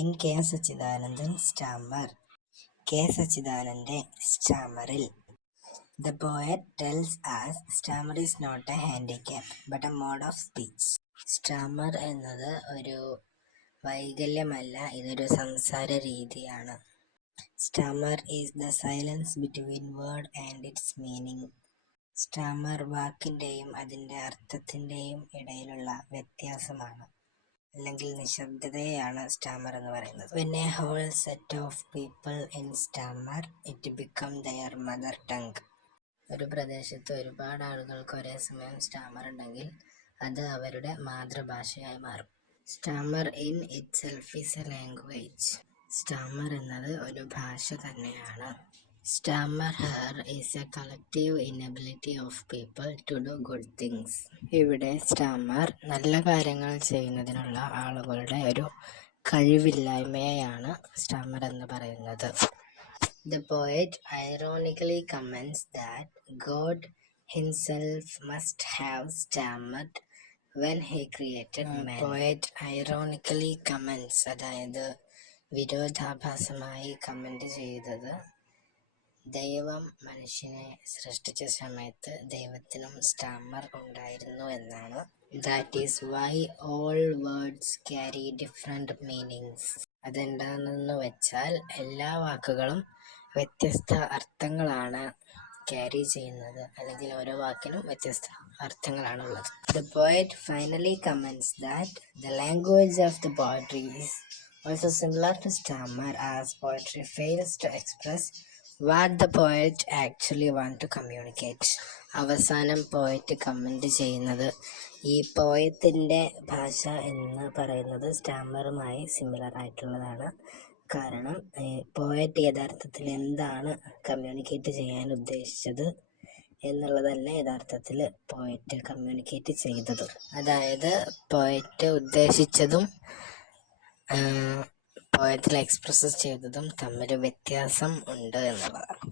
In K. Sachidanandan Stammer. K. Sachidanande Stammeril. The poet tells us stammer is not a handicap but a mode of speech. Stammer എന്നത് ഒരു വൈകല്യമല്ല, ഇതൊരു സംസാര രീതിയാണ്. Stammer is the silence between word and its meaning. Stammer വാക്കിൻ്റെയും അതിൻ്റെ അർത്ഥത്തിൻ്റെയും ഇടയിലുള്ള വ്യത്യാസമാണ്, അല്ലെങ്കിൽ നിശബ്ദതയാണ് സ്റ്റാമർ എന്ന് പറയുന്നത്. When a whole set of people in stammer, it become their mother tongue. ഒരു പ്രദേശത്ത് ഒരുപാട് ആളുകൾക്ക് ഒരേ സമയം സ്റ്റാമർ ഉണ്ടെങ്കിൽ അത് അവരുടെ മാതൃഭാഷയായി മാറും. Stammer in itself is a language. Stammer എന്നത് ഒരു ഭാഷ തന്നെയാണ്. Stammer here is a collective inability of people to do good things. ഇവിടെ സ്റ്റാമർ നല്ല കാര്യങ്ങൾ ചെയ്യുന്നതിനുള്ള ആളുകളുടെ ഒരു കഴിവില്ലായ്മയാണ് സ്റ്റാമർ എന്ന് പറയുന്നത്. The poet ironically comments that God himself must have stammered when he created man. Poet ironically comments, അതായത് വിരോധാഭാസമായി comment ചെയ്തത്, ദൈവം മനുഷ്യനെ സൃഷ്ടിച്ച സമയത്ത് ദൈവത്തിനും സ്റ്റാമർ ഉണ്ടായിരുന്നു എന്നാണ്. That is why all words carry different meanings. അതെന്താണെന്ന് വെച്ചാൽ എല്ലാ വാക്കുകളും വ്യത്യസ്ത അർത്ഥങ്ങളാണ് ക്യാരി ചെയ്യുന്നത്, അല്ലെങ്കിൽ ഓരോ വാക്കിനും വ്യത്യസ്ത അർത്ഥങ്ങളാണ് ഉള്ളത്. The poet finally comments that the language of the poetry is also similar to stammer, as poetry fails to express what the poet actually want to communicate. അവസാനം പോയറ്റ് കമന്റ് ചെയ്യുന്നത്, ഈ പോയത്തിൻ്റെ ഭാഷ എന്ന് പറയുന്നത് സ്റ്റാമറുമായി സിമിലർ ആയിട്ടുള്ളതാണ്. കാരണം പോയറ്റ് യഥാർത്ഥത്തിൽ എന്താണ് കമ്മ്യൂണിക്കേറ്റ് ചെയ്യാൻ ഉദ്ദേശിച്ചത് എന്നുള്ളതല്ല യഥാർത്ഥത്തിൽ പോയറ്റ് കമ്മ്യൂണിക്കേറ്റ് ചെയ്തത്. അതായത് പോയറ്റ് ഉദ്ദേശിച്ചതും പോയറ്റിൽ എക്സ്പ്രസ് ചെയ്തതും തമ്മിൽ വ്യത്യാസം ഉണ്ട് എന്നുള്ളതാണ്.